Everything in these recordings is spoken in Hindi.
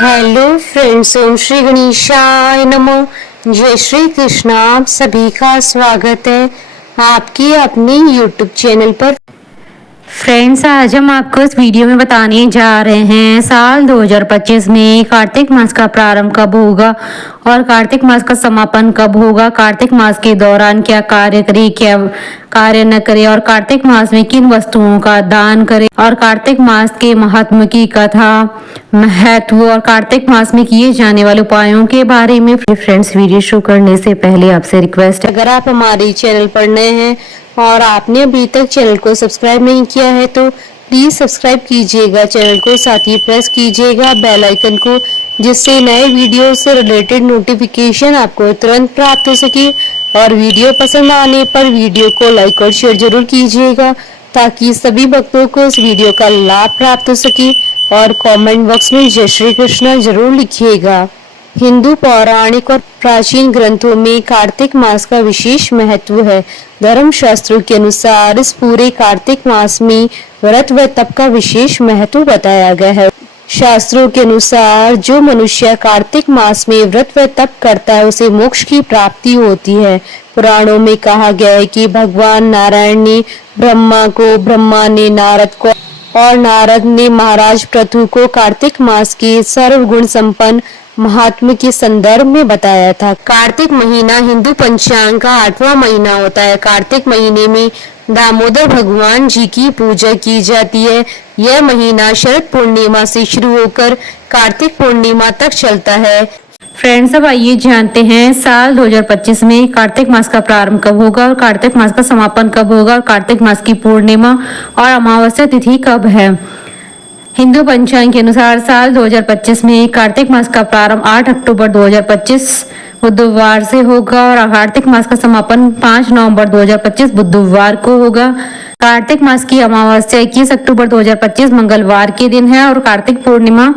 हेलो फ्रेंड्स, ओम श्री गणेशाय नमो। जय श्री कृष्ण। आप सभी का स्वागत है आपकी अपने यूट्यूब चैनल पर। फ्रेंड्स, आज हम आपको इस वीडियो में बताने जा रहे हैं साल 2025 में कार्तिक मास का प्रारंभ कब होगा और कार्तिक मास का समापन कब होगा। कार्तिक मास के दौरान क्या कार्य करें, क्या कार्य न करें और कार्तिक मास में किन वस्तुओं का दान करें और कार्तिक मास के महात्म की कथा, महत्व और कार्तिक मास में किए जाने वाले उपायों के बारे में। फ्रेंड्स, वीडियो शुरू करने से पहले आपसे रिक्वेस्ट है, अगर आप हमारे चैनल पर नए हैं और आपने अभी तक चैनल को सब्सक्राइब नहीं किया है तो प्लीज सब्सक्राइब कीजिएगा चैनल को, साथ ही प्रेस कीजिएगा बेल आइकन को, जिससे नए वीडियो से रिलेटेड नोटिफिकेशन आपको तुरंत प्राप्त हो सके। और वीडियो पसंद आने पर वीडियो को लाइक और शेयर जरूर कीजिएगा ताकि सभी भक्तों को इस वीडियो का लाभ प्राप्त हो सके। और कमेंट बॉक्स में जय श्री कृष्ण जरूर लिखिएगा। हिंदू पौराणिक और प्राचीन ग्रंथों में कार्तिक मास का विशेष महत्व है। धर्म शास्त्रों के अनुसार इस पूरे कार्तिक मास में व्रत व तप का विशेष महत्व बताया गया है। शास्त्रों के अनुसार जो मनुष्य कार्तिक मास में व्रत व तप करता है उसे मोक्ष की प्राप्ति होती है। पुराणों में कहा गया है कि भगवान नारायण ने ब्रह्मा को, ब्रह्मा ने नारद को और नारद ने महाराज पृथु को कार्तिक मास के सर्वगुण संपन्न महात्म के संदर्भ में बताया था। कार्तिक महीना हिंदू पंचांग का 8वां महीना होता है। कार्तिक महीने में दामोदर भगवान जी की पूजा की जाती है। यह महीना शरद पूर्णिमा से शुरू होकर कार्तिक पूर्णिमा तक चलता है। फ्रेंड्स, अब आइए जानते हैं साल 2025 में कार्तिक मास का प्रारंभ कब होगा और कार्तिक मास का समापन कब होगा और कार्तिक मास की पूर्णिमा और अमावस्या तिथि कब है। हिंदू पंचांग के अनुसार साल 2025 में कार्तिक मास का प्रारंभ 8 अक्टूबर 2025 बुधवार से होगा और कार्तिक मास का समापन 5 नवंबर 2025 बुधवार को होगा। कार्तिक मास की अमावस्या 21 अक्टूबर 2025 मंगलवार के दिन है और कार्तिक पूर्णिमा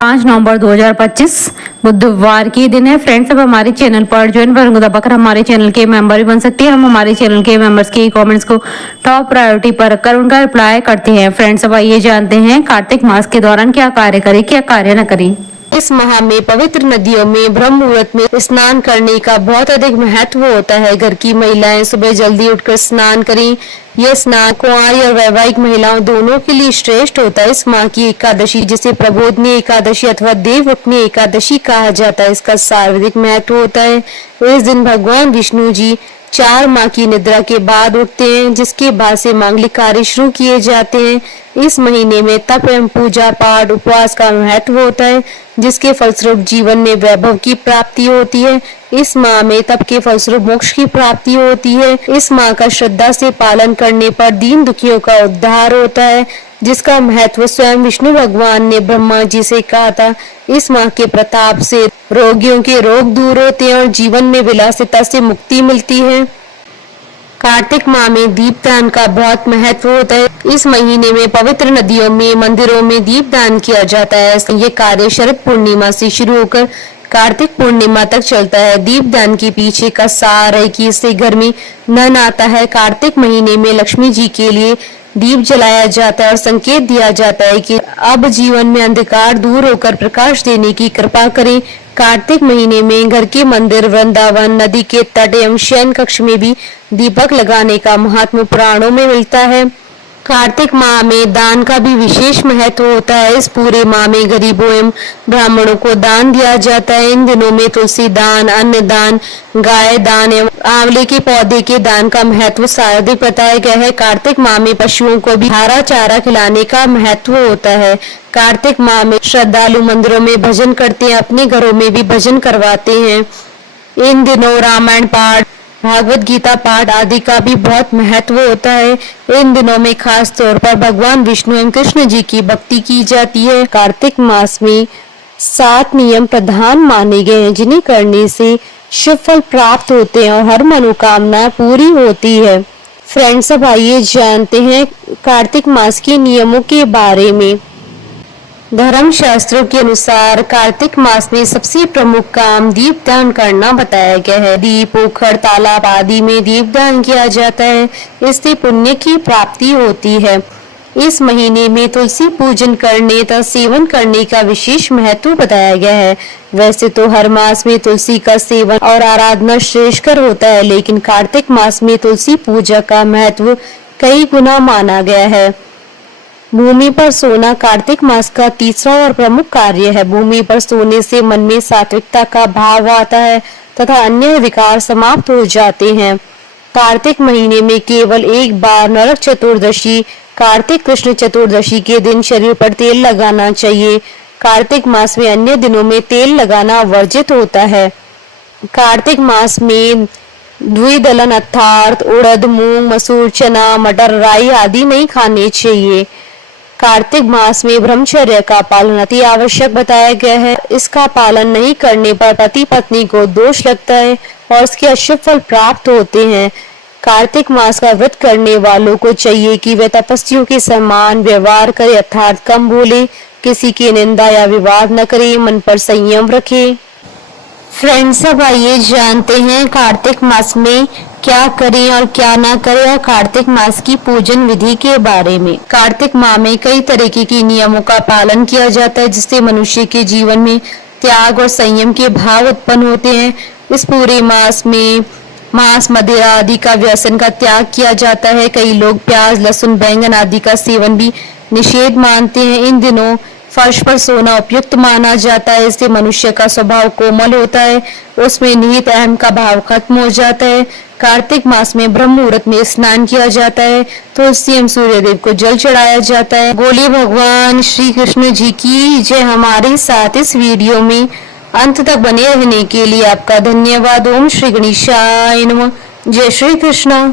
5 नवंबर 2025 बुधवार के दिन है। फ्रेंड्स, अब हमारे चैनल पर ज्वाइन बटन को दबाकर हमारे चैनल के मेंबर भी बन सकते हैं। हम हमारे चैनल के मेंबर्स के कमेंट्स को टॉप प्रायोरिटी पर रखकर उनका रिप्लाई करते हैं। फ्रेंड्स, अब आइए जानते हैं कार्तिक मास के दौरान क्या कार्य करें, क्या कार्य न करें। इस माह में पवित्र नदियों में ब्रह्म मुहूर्त में स्नान करने का बहुत अधिक महत्व होता है। घर की महिलाएं सुबह जल्दी उठकर स्नान करें। यह स्नान कुंवारी और वैवाहिक महिलाओं दोनों के लिए श्रेष्ठ होता है। इस माह की एकादशी, जिसे प्रबोधनी एकादशी अथवा देवउठनी एकादशी कहा जाता है, इसका सर्वाधिक महत्व होता है। इस दिन भगवान विष्णु जी 4 माह की निद्रा के बाद उठते हैं, जिसके बाद से मांगलिक कार्य शुरू किए जाते हैं। इस महीने में तप एवं पूजा पाठ उपवास का महत्व होता है, जिसके फलस्वरूप जीवन में वैभव की प्राप्ति होती है। इस माह में तप के फलस्वरूप मोक्ष की प्राप्ति होती है। इस माह का श्रद्धा से पालन करने पर दीन दुखियों का उद्धार होता है, जिसका महत्व स्वयं विष्णु भगवान ने ब्रह्मा जी से कहा था। इस माह के प्रताप से रोगियों के रोग दूर होते हैं और जीवन में विलासिता से मुक्ति मिलती है। कार्तिक माह में दीपदान का बहुत महत्व होता है। इस महीने में पवित्र नदियों में, मंदिरों में दीपदान किया जाता है। ये कार्य शरद पूर्णिमा से शुरू होकर कार्तिक पूर्णिमा तक चलता है। दीपदान के पीछे का सार है कि इससे घर में धन आता है। कार्तिक महीने में लक्ष्मी जी के लिए दीप जलाया जाता है और संकेत दिया जाता है कि अब जीवन में अंधकार दूर होकर प्रकाश देने की कृपा करें। कार्तिक महीने में घर के मंदिर, वृंदावन, नदी के तट एवं शयन कक्ष में भी दीपक लगाने का महात्म्य पुराणों में मिलता है। कार्तिक माह में दान का भी विशेष महत्व होता है। इस पूरे माह में गरीबों एवं ब्राह्मणों को दान दिया जाता है। इन दिनों में तुलसी दान, अन्न दान, गाय दान एवं आंवले के पौधे के दान का महत्व सर्वाधिक बताया गया है। कार्तिक माह में पशुओं को भी हरा चारा खिलाने का महत्व होता है। कार्तिक माह में श्रद्धालु मंदिरों में भजन करते हैं, अपने घरों में भी भजन करवाते हैं। इन दिनों रामायण पाठ, भागवत गीता पाठ आदि का भी बहुत महत्व होता है। इन दिनों में खास तौर पर भगवान विष्णु एवं कृष्ण जी की भक्ति की जाती है। कार्तिक मास में 7 नियम प्रधान माने गए हैं, जिन्हें करने से शुभ फल प्राप्त होते हैं और हर मनोकामना पूरी होती है। फ्रेंड्स, अब आइए जानते हैं कार्तिक मास के नियमों के बारे में। धर्म शास्त्रों के अनुसार कार्तिक मास में सबसे प्रमुख काम दीपदान करना बताया गया है। दीप, पोखर, तालाब आदि में दीपदान किया जाता है। इससे पुण्य की प्राप्ति होती है। इस महीने में तुलसी पूजन करने तथा सेवन करने का विशेष महत्व बताया गया है। वैसे तो हर मास में तुलसी का सेवन और आराधना श्रेष्ठकर होता है, लेकिन कार्तिक मास में तुलसी पूजा का महत्व कई गुना माना गया है। भूमि पर सोना कार्तिक मास का तीसरा और प्रमुख कार्य है। भूमि पर सोने से मन में सात्विकता का भाव आता है तथा अन्य विकार समाप्त हो जाते हैं। कार्तिक महीने में केवल एक बार नरक चतुर्दशी कार्तिक कृष्ण चतुर्दशी के दिन शरीर पर तेल लगाना चाहिए। कार्तिक मास में अन्य दिनों में तेल लगाना वर्जित होता है। कार्तिक मास में द्विदलन अर्थात उड़द, मूंग, मसूर, चना, मटर, राई आदि नहीं खाने चाहिए। कार्तिक मास में ब्रह्मचर्य का पालन अति आवश्यक बताया गया है। इसका पालन नहीं करने पर पति पत्नी को दोष लगता है और इसके अशुभ फल प्राप्त होते हैं। कार्तिक मास का व्रत करने वालों को चाहिए कि वे तपस्वियों के समान व्यवहार करें, अर्थात कम बोले, किसी की निंदा या विवाद न करे, मन पर संयम रखे। फ्रेंड्स, अब आइए जानते हैं कार्तिक मास में क्या करें और क्या ना करें और कार्तिक मास की पूजन विधि के बारे में। कार्तिक माह में कई तरीके के नियमों का पालन किया जाता है, जिससे मनुष्य के जीवन में त्याग और संयम के भाव उत्पन्न होते हैं। इस पूरे मास में मांस, मदिरा आदि का व्यसन का त्याग किया जाता है। कई लोग प्याज, लहसुन, बैंगन आदि का सेवन भी निषेध मानते हैं। इन दिनों फर्श पर सोना उपयुक्त माना जाता है। इससे मनुष्य का स्वभाव कोमल होता है, उसमें निहित अहम का भाव खत्म हो जाता है। कार्तिक मास में ब्रह्म मुहूर्त में स्नान किया जाता है, तुलसी एवं सूर्यदेव को जल चढ़ाया जाता है। बोलिए भगवान श्री कृष्ण जी की जय। हमारे साथ इस वीडियो में अंत तक बने रहने के लिए आपका धन्यवाद। ओम श्री गणेशाय नमः। जय श्री कृष्ण।